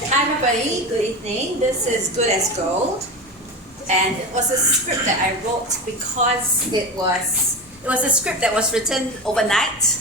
Hi everybody, good evening. This is Good as Gold, and it was a script that I wrote because it was a script that was written overnight,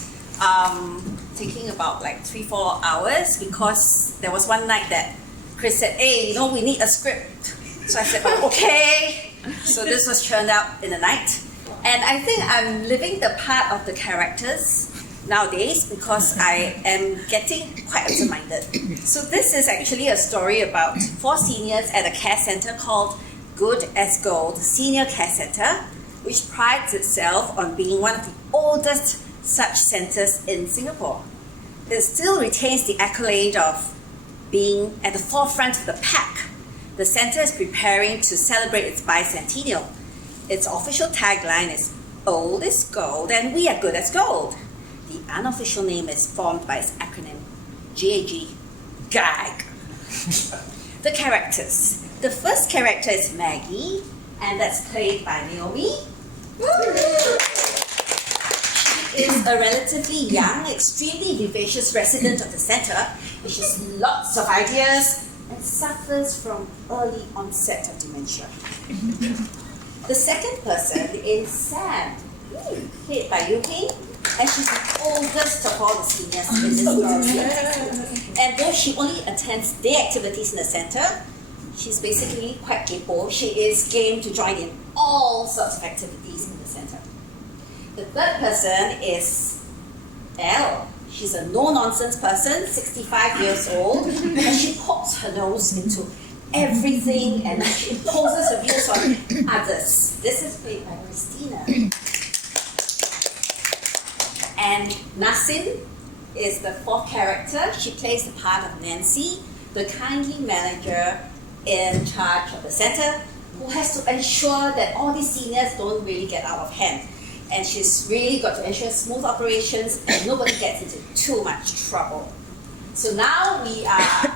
taking about like 3-4 hours, because there was one night that Chris said, "Hey, we need a script." So I said, "Oh, okay." So this was churned out in the night, and I think I'm living the part of the characters nowadays because I am getting quite absent-minded. So this is actually a story about 4 seniors at a care centre called Good as Gold Senior Care Centre, which prides itself on being one of the oldest such centres in Singapore. It still retains the accolade of being at the forefront of the pack. The centre is preparing to celebrate its bicentennial. Its official tagline is "Old is Gold and we are good as gold." The unofficial name is formed by its acronym GAG, GAG. The characters. The first character is Maggie, and that's played by Naomi. She is a relatively young, extremely vivacious resident of the centre, which has lots of ideas and suffers from early onset of dementia. The second person is Sam, played by Yuki. And she's the oldest of all the seniors in this story. And though she only attends day activities in the centre, she's basically quite capable. She is game to join in all sorts of activities in the centre. The third person is Belle. She's a no-nonsense person, 65 years old, and she pokes her nose into everything and she imposes her views on others. This is played by Christina. And Naseem is the fourth character. She plays the part of Nancy, the kindly manager in charge of the centre, who has to ensure that all these seniors don't really get out of hand. And she's really got to ensure smooth operations and nobody gets into too much trouble. So now we are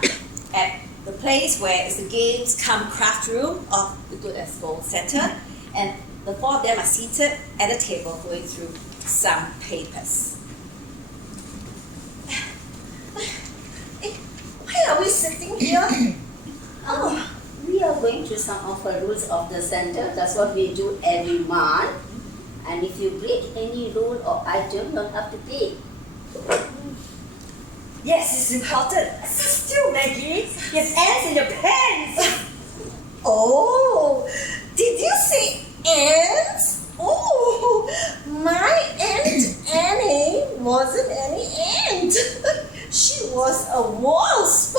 at the place where it's the Games Come Craft Room of the Good as Gold Centre, and the 4 of them are seated at a table going through some papers. Why are we sitting here? We are going through some of the rules of the centre. That's what we do every month. And if you break any rule or item, you'll have to pay. Yes, it's important. Still, Maggie, it ends in your pants. Oh, did you say ants? Oh, my Aunt Annie wasn't any ant. She was a wasp.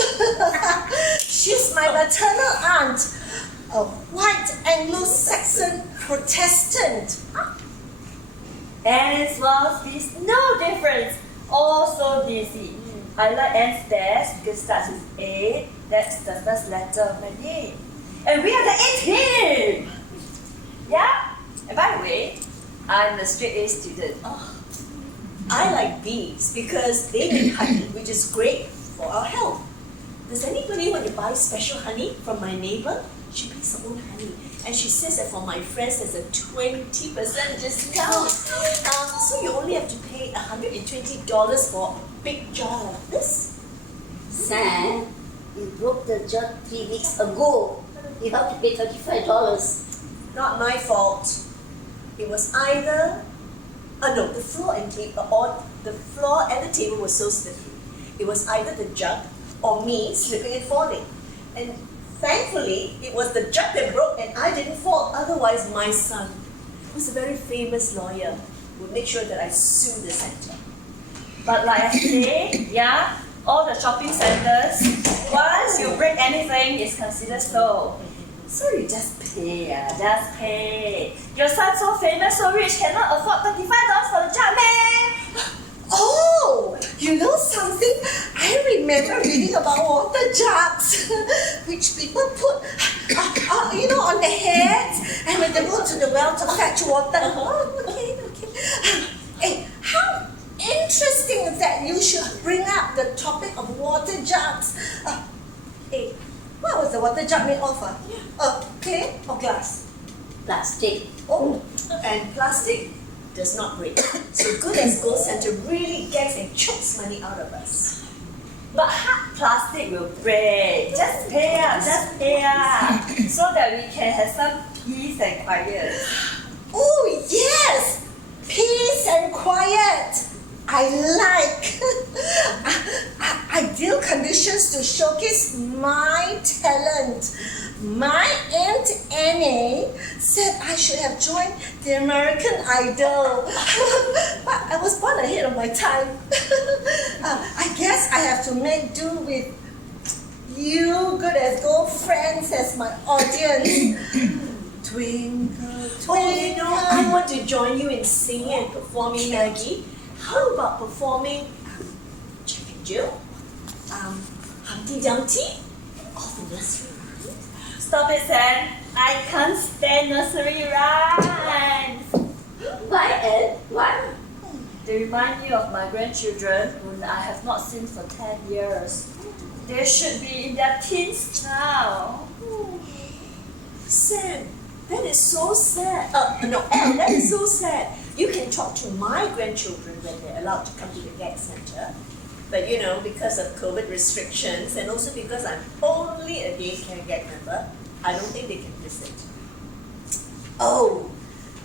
She's my maternal aunt, a white Anglo-Saxon Protestant. Ants, wasps, bees, no difference. Also busy. I like ants best because it starts with A. That's the first letter of my name. And we are the A team. Yeah? And by the way, I'm a straight A student. I like bees because they make honey, which is great for our health. Does anybody want to buy special honey from my neighbor? She makes her own honey. And she says that for my friends, there's a 20% discount. So you only have to pay $120 for a big jar like this. Sam, you broke the jug 3 weeks ago. You have to pay $35. Not my fault. It was either, the floor and the table were so slippery. It was either the jug or me slipping and falling. And thankfully, it was the jug that broke and I didn't fall. Otherwise, my son, who's a very famous lawyer, would make sure that I sue the centre. But like I say, yeah, all the shopping centres, once you break anything, it's considered so. So you just pay. Just pay. Your son's so famous, so rich, cannot afford $35 for the jug, man. Oh, you know something? I remember reading about water jugs, which people put, on their heads, and when they go to the well to fetch water. Oh, okay. Hey, how interesting that you should bring up the topic of water jugs. Hey, what was the water jug made of? Clay or glass? Plastic. Oh, and plastic does not break. So Good as Gold Centre really gets and chokes money out of us. But hard plastic will break. Just pay up, so that we can have some peace and quiet. Oh yes, peace and quiet. I like ideal conditions to showcase my talent. My Aunt Annie said I should have joined the American Idol, but I was born ahead of my time. I guess I have to make do with you good as gold friends as my audience. Twinkle, twinkle. I want to join you in singing and performing, Maggie. How about performing Jack and Jill, Humpty Dumpty, or the nursery rhymes? Stop it, Sam. I can't stand nursery rhymes. Why, Ed? Why? They remind me of my grandchildren whom I have not seen for 10 years. They should be in their teens now. Sam, that is so sad. No, Elle, that is so sad. You can talk to my grandchildren when they're allowed to come to the gag center. But you know, because of COVID restrictions and also because I'm only a daycare gag member, I don't think they can visit. Oh,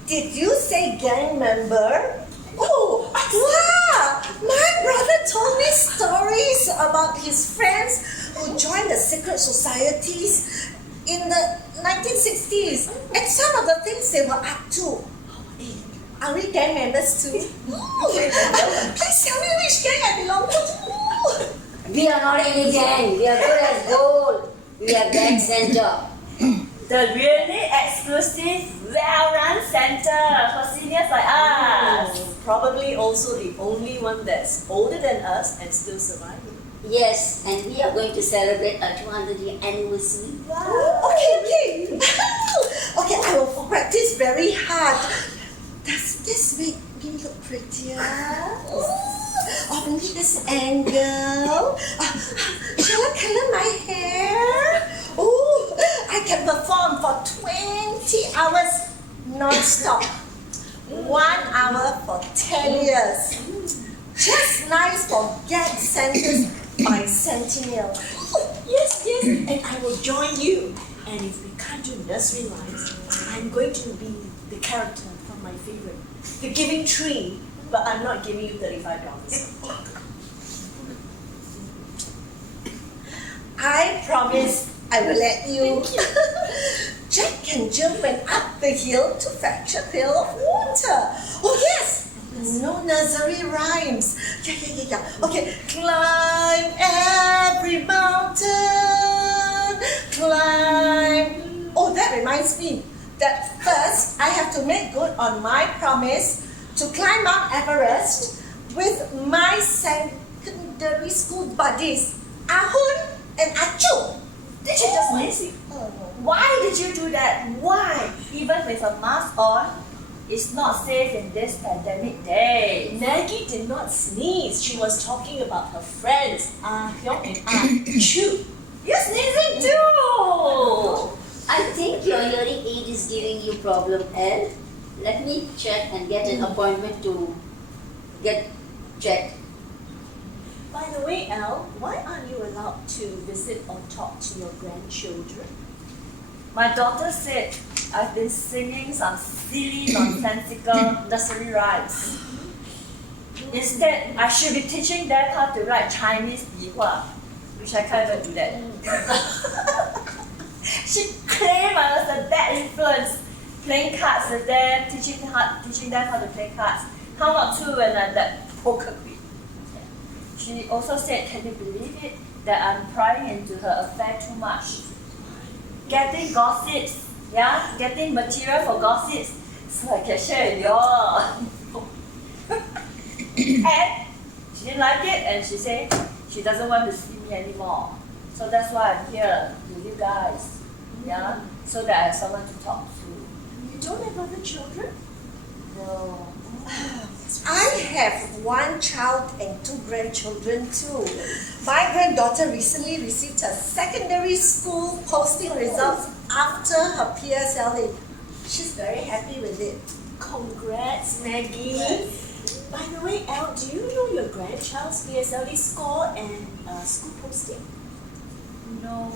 did you say gang member? Oh, wow! My brother told me stories about his friends who joined the secret societies in the 1960s and some of the things they were up to. Are we gang members too? Please tell me which gang I belong to. We are not any gang. We are good as gold. We are gang center. The really exclusive, well-run center for seniors like us. Probably also the only one that's older than us and still surviving. Yes, and we are going to celebrate our 200th anniversary. Okay. Okay, I will practice very hard. Does this make me look prettier? Or maybe this angle? Shall I color my hair? Oh, I can perform for 20 hours non-stop. 1 hour for 10 years. Just nice for gag centers by Centennial. Yes, and I will join you. And if we can't do nursery rhymes, I'm going to be the character from my favorite, The Giving Tree, but I'm not giving you $35. I promise I will let you. Jack and Jill went up the hill to fetch a pail of water. Oh yes, no nursery rhymes. Yeah. Okay, climb every mountain, climb. Oh, that reminds me that first I have to make good on my promise to climb Mount Everest with my secondary school buddies, Ahun and Achu. Did you just sneeze? Why did you do that? Why? Even with a mask on, it's not safe in this pandemic day. Maggie did not sneeze. She was talking about her friends, Ah Hyung and Ah Chu. You're sneezing too! I think your hearing aid is giving you problem, Ed. Let me check and get an appointment to get checked. By the way, Elle, why aren't you allowed to visit or talk to your grandchildren? My daughter said I've been singing some silly, nonsensical nursery rhymes. Instead, I should be teaching them how to write Chinese 笔画, which I can't even do that. She claimed I was a bad influence, playing cards with them, teaching them how to play cards. How not to when I'm that poker queen. She also said, can you believe it, that I'm prying into her affair too much. Getting gossips, getting material for gossips, so I can share with y'all. And she didn't like it, and she said she doesn't want to see me anymore. So that's why I'm here with you guys, so that I have someone to talk to. You don't have other children? No. I have 1 child and 2 grandchildren too. My granddaughter recently received her secondary school posting results after her PSLE. She's very happy with it. Congrats, Maggie. By the way, Elle, do you know your grandchild's PSLE score and school posting? No.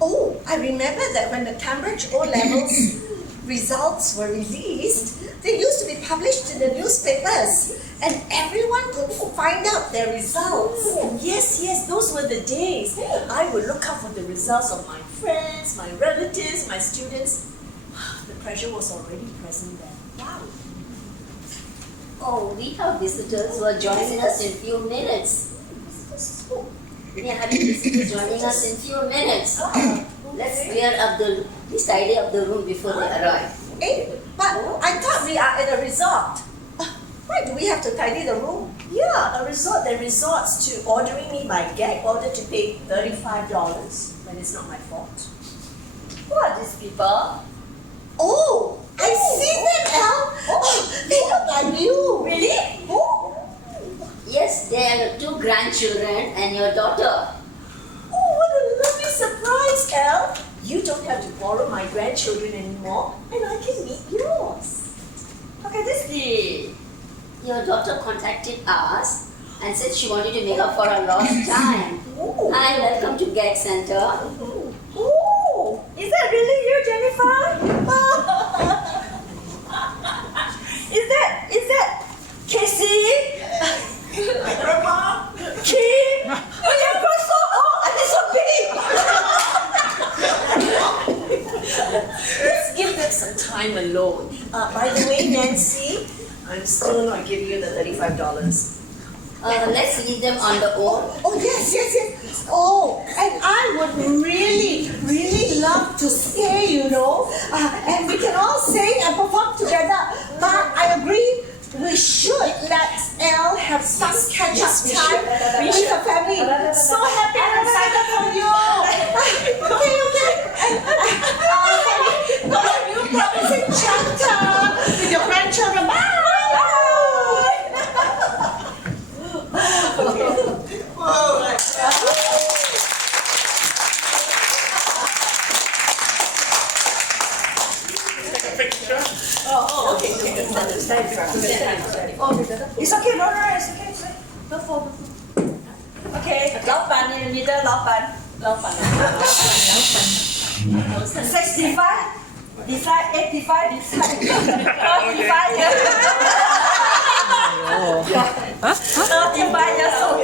Oh, I remember that when the Cambridge O-levels results were released, they used to be published in the newspapers and everyone could find out their results. Yes, those were the days. I would look out for the results of my friends, my relatives, my students. The pressure was already present then. Wow. Oh, we have visitors who are joining us in few minutes. We are having visitors joining us in few minutes. Let's clear up this tidy up the room before they arrive. But I thought we are at a resort. Why do we have to tidy the room? Yeah, a resort that resorts to ordering me by gag order to pay $35 when it's not my fault. Who are these people? Oh, I see them, Elle. Oh, they look like you. Really? Yes, they are 2 grandchildren and your daughter. Oh, what a lovely surprise, Elle. You don't have to borrow my grandchildren anymore, and I can meet yours. Look at this thing. Your daughter contacted us and said she wanted to make up for a lost time. Hi, welcome to Gag Center. Oh, is that really you, Jennifer? Is that Casey? Grandma? Kim? Oh, you've got so old and so big. Let's give them some time alone. By the way, Nancy, I'm still not giving you the $35. Let's leave them on the own. Oh, yes. Oh, and I would really love to stay, you know. And we can all sing and perform together. But I agree, we should let Elle have some catch-up time with her family. So happy and excited for you. Okay. You promising chapter with your grandchildren. Bye. It's okay, no, it's okay. Don't fall. Okay, 老板你的老板65 decide 85 decide 35 years 35 years old.